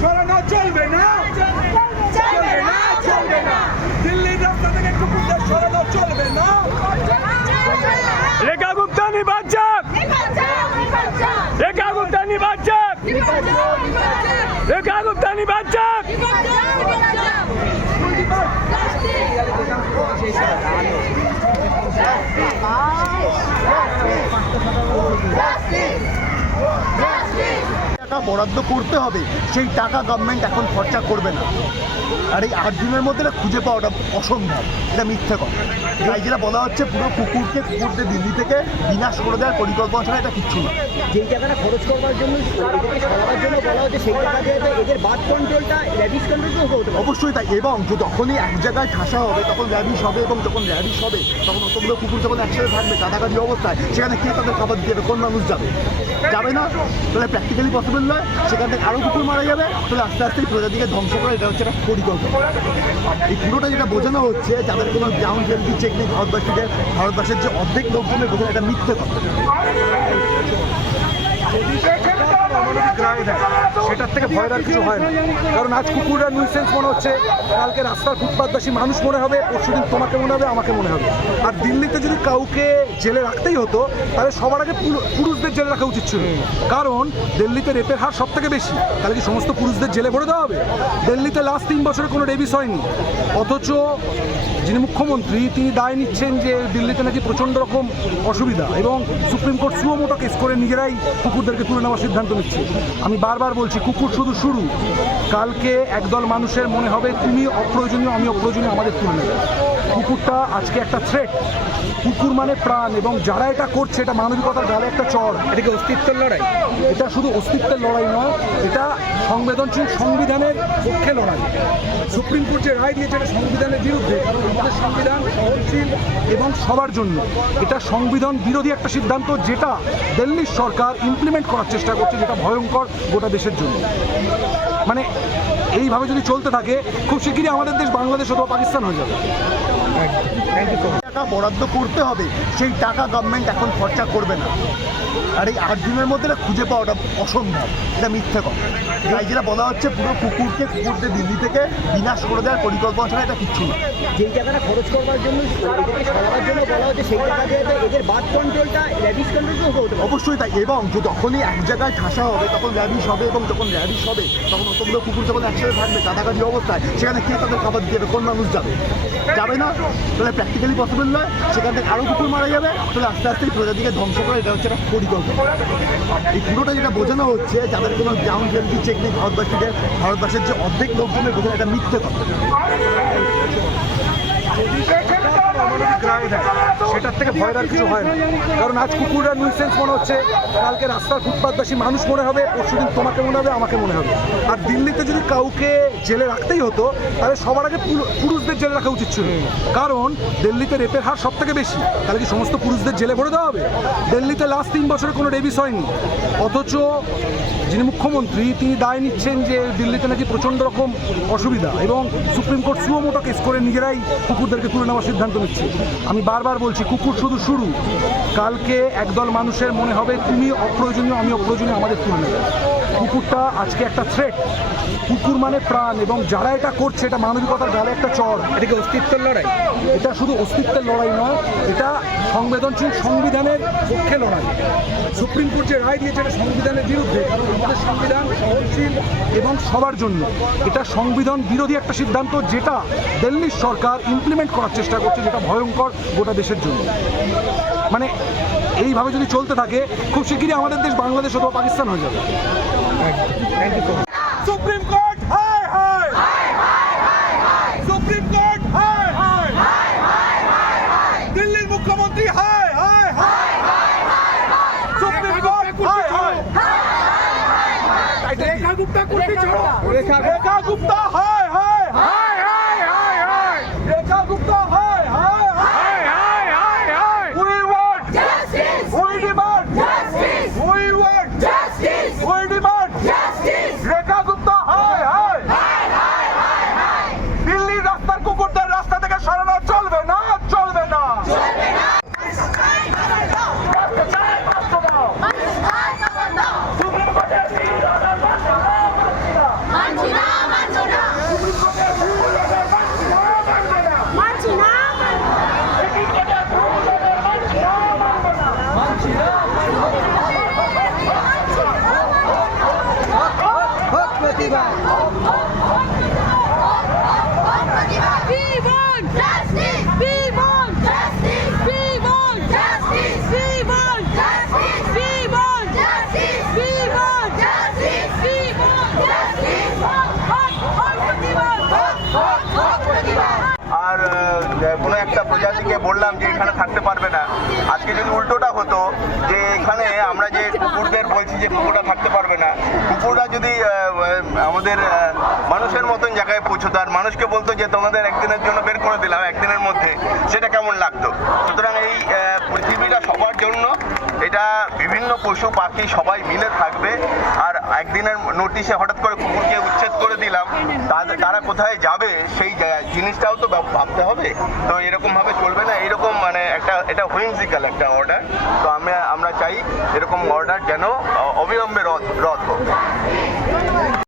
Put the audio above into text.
সরানো চলবে না, চলবে না, চলবে না। দিল্লির রাস্তা থেকে কুকুরদের সরানো চলবে না। রেখা গুপ্তা নির্বাচক, রেখা গুপ্তা নির্বাচক, রেখা গুপ্তা নির্বাচক। টাকা বরাদ্দ করতে হবে, সেই টাকা গভর্নমেন্ট এখন খরচা করবে না। আর এই 8 দিনের মধ্যে এটা খুঁজে পাওয়াটা অসম্ভব, এটা মিথ্যে কথা। তাই যেটা বলা হচ্ছে পুরো কুকুরদের দিল্লি থেকে বিনাশ করে দেওয়ার পরিকল্পনা ছাড়া এটা কিচ্ছু না। যেই টাকাটা খরচ করবার জন্য এদেরকে সরাবার জন্য বলা হচ্ছে, সেই টাকা দিয়ে এদের বার্থ কন্ট্রোলটা র্যাবিস কন্ট্রোল হতে পারে। অবশ্যই তাই, এবং যে যখনই এক জায়গায় ঠাসা হবে তখন র্যাবিস হবে, এবং যখন র্যাবিস হবে তখন অতগুলো কুকুর যখন একসাথে থাকবে কাছাকাছি অবস্থায়, সেখানে কে তাদের খাবার দেবে? কোন মানুষ যাবে? যাবে না। তাহলে প্র্যাকটিক্যালি পসিবল নয়। সেখান থেকে আরও কুকুর মারা যাবে, তাহলে আস্তে আস্তে প্রজাতিকে ধ্বংস করা, এটা হচ্ছে একটা পরিকল্পনা। এই পুরোটা যেটা বোঝানো হচ্ছে, যাদের কোনো গ্রাউন্ড রিয়েলিটি চেক নেই ভারতবর্ষের যে অর্ধেক লোকজনের বোঝানো, এটা মিথ্যে কথা। রায় দেয় সেটার থেকে ভয়ের আর কিছু হয় না। কারণ আজ কুকুররা নিউসেন্স মনে হচ্ছে, কালকে রাস্তার ফুটপাতবাসী মানুষ মনে হবে, পরশুদিন তোমাকে মনে হবে, আমাকে মনে হবে। আর দিল্লিতে যদি কাউকে জেলে রাখতেই হতো, তাহলে সবার আগে পুরুষদের জেলে রাখা উচিত ছিল। কারণ দিল্লিতে রেপের হার সব থেকে বেশি, তাহলে কি সমস্ত পুরুষদের জেলে ভরে দেওয়া হবে? দিল্লিতে লাস্ট 3 বছরে কোনো রেবিস হয়নি, অথচ যিনি মুখ্যমন্ত্রী তিনি দায় নিচ্ছেন যে দিল্লিতে নাকি প্রচণ্ড রকম অসুবিধা, এবং সুপ্রিম কোর্ট সুও মোটো কেস করে নিজেরাই কুকুরদেরকে তুলে নেওয়ার সিদ্ধান্ত নিচ্ছে। আমি বারবার বলছি, কুকুর শুধু শুরু। কালকে একদল মানুষের মনে হবে তুমি অপ্রয়োজনীয়, আমি অপ্রয়োজনীয়, আমাদের তুলে নেবে। কুকুরটা আজকে একটা থ্রেট। কুকুর মানে প্রাণ, এবং যারা এটা করছে এটা মানবিকতার গালে একটা চড়। এটা কি অস্তিত্বের লড়াই? এটা শুধু অস্তিত্বের লড়াই নয়, এটা সংবেদনশীল সংবিধানের পক্ষে লড়াই। সুপ্রিম কোর্ট যে রায় দিয়েছে এটা সংবিধানের বিরুদ্ধে, কারণ আমাদের সংবিধান সহনশীল এবং সবার জন্য। এটা সংবিধান বিরোধী একটা সিদ্ধান্ত, যেটা দিল্লির সরকার ইমপ্লিমেন্ট করার চেষ্টা করছে, যেটা ভয়ঙ্কর গোটা দেশের জন্য। মানে এইভাবে যদি চলতে থাকে, খুব শিগগিরই আমাদের দেশ বাংলাদেশ অথবা পাকিস্তান হয়ে যাবে। টাকা বরাদ্দ করতে হবে, সেই টাকা গভর্নমেন্ট এখন খরচা করবে না। আর এই 8 দিনের মধ্যে এটা খুঁজে পাওয়াটা অসম্ভব, এটা মিথ্যে কথা। তাই যেটা বলা হচ্ছে পুরো কুকুরদের দিল্লি থেকে বিনাশ করে দেওয়ার পরিকল্পনা ছাড়া এটা কিচ্ছু না। যেই টাকাটা খরচ করবার জন্য এদেরকে সরাবার জন্য বলা হচ্ছে, সেই টাকা দিয়ে এদের বার্থ কন্ট্রোলটা র্যাবিস কন্ট্রোল হতে পারে। অবশ্যই তাই, এবং যে যখনই এক জায়গায় ঠাসা হবে তখন র্যাবিস হবে, এবং যখন র্যাবিস হবে তখন অতগুলো কুকুর যখন একসাথে থাকবে কাছাকাছি অবস্থায়, সেখানে কে তাদের খাবার দেবে? কোন মানুষ যাবে? যাবে না। তাহলে প্র্যাকটিক্যালি পসিবল নয়। সেখান থেকে আরও কুকুর মারা যাবে, তাহলে আস্তে আস্তে প্রজাতিকে ধ্বংস করা, এটা হচ্ছে একটা পরিকল্পনা। এই পুরোটা যেটা বোঝানো হচ্ছে, যাদের কোনো গ্রাউন্ড রিয়েলিটি চেক নেই ভারতবর্ষের যে অর্ধেক লোকজনের বোঝানো, এটা মিথ্যে কথা। রায় দেয় সেটার থেকে ভয়ের আর কিছু হয় না। কারণ আজ কুকুররা নিউসেন্স মনে হচ্ছে, কালকে রাস্তার ফুটপাতবাসী মানুষ মনে হবে, পরশুদিন তোমাকে মনে হবে, আমাকে মনে হবে। আর দিল্লিতে যদি কাউকে জেলে রাখতেই হতো, তাহলে সবার আগে পুরুষদের জেলে রাখা উচিত ছিল। কারণ দিল্লিতে রেপের হার সব থেকে বেশি, তাহলে কি সমস্ত পুরুষদের জেলে ভরে দেওয়া হবে? দিল্লিতে লাস্ট 3 বছরে কোনো রেবিস হয়নি, অথচ যিনি মুখ্যমন্ত্রী তিনি দায় নিচ্ছেন যে দিল্লিতে নাকি প্রচণ্ড রকম অসুবিধা, এবং সুপ্রিম কোর্ট সুও মোটো কেস করে নিজেরাই কুকুরদেরকে তুলে নেওয়ার সিদ্ধান্ত নিচ্ছে। আমি বারবার বলছি, কুকুর শুধু শুরু। কালকে একদল মানুষের মনে হবে তুমি অপ্রয়োজনীয়, আমি অপ্রয়োজনীয়, আমাদের তুলে নেবে। কুকুরটা আজকে একটা থ্রেট। কুকুর মানে প্রাণ, এবং যারা এটা করছে এটা মানবিকতার গালে একটা চড়। এটা কি অস্তিত্বের লড়াই? এটা শুধু অস্তিত্বের লড়াই নয়, এটা সংবেদনশীল সংবিধানের পক্ষে লড়াই। সুপ্রিম কোর্ট যে রায় দিয়েছে এটা সংবিধানের বিরুদ্ধে, কারণ আমাদের সংবিধান সহনশীল এবং সবার জন্য। এটা সংবিধান বিরোধী একটা সিদ্ধান্ত, যেটা দিল্লির সরকার ইমপ্লিমেন্ট করার চেষ্টা করছে, যেটা ভয়ঙ্কর গোটা দেশের জন্য। মানে এইভাবে যদি চলতে থাকে, খুব শিগগিরই আমাদের দেশ বাংলাদেশ অথবা পাকিস্তান হয়ে যাবে। সুপ্রিম কোর্ট হায় হায়, সুপ্রিম কোর্ট হায় হায়, দিল্লির মুখ্যমন্ত্রী হায় হায়, সুপ্রিম কোর্ট হায় হায়, রেখা গুপ্তা কুর্তি ছাড়ো, রেখা গুপ্তা হায় হায়, রেখা গুপ্তা হায় হায়, we want justice, we demand justice, we want justice, we demand justice, রেখা গুপ্তা হায় হায়, দিল্লির রাস্তার কুকুরদের রাস্তা থেকে সরানো চলবে না, চলবে না, চলবে না। সুপ্রিম কোর্টের We want justice. We want justice. We want justice. We want justice. We want justice. We want justice. We want justice. আর কোনো একটা প্রজাতিকে বললাম যে এখানে থাকতে পারবে না। আজকে যদি উল্টোটা হতো যে এখানে আমরা যে কুকুরদের বলছি যে কুকুররা থাকতে পারবে না, কুকুররা যদি আমাদের মানুষের মতন জায়গায় পৌঁছতো আর মানুষকে বলতো যে তোমাদের একদিনের জন্য বের করে দিলাম একদিনের মধ্যে, সেটা কেমন লাগতো? সুতরাং এই পৃথিবীটা সবার জন্য, এটা বিভিন্ন পশু পাখি সবাই মিলে থাকবে। আর একদিনের নোটিশে হঠাৎ করে কুকুরকে উচ্ছেদ করে দিলাম, তারা কোথায় যাবে সেই জিনিসটাও তো ভাবতে হবে। তো এরকম ভাবে চলবে না, এরকম মানে এটা হুইমজিক্যাল একটা অর্ডার। তো আমরা চাই এরকম অর্ডার যেন অবিলম্বে রদ হোক।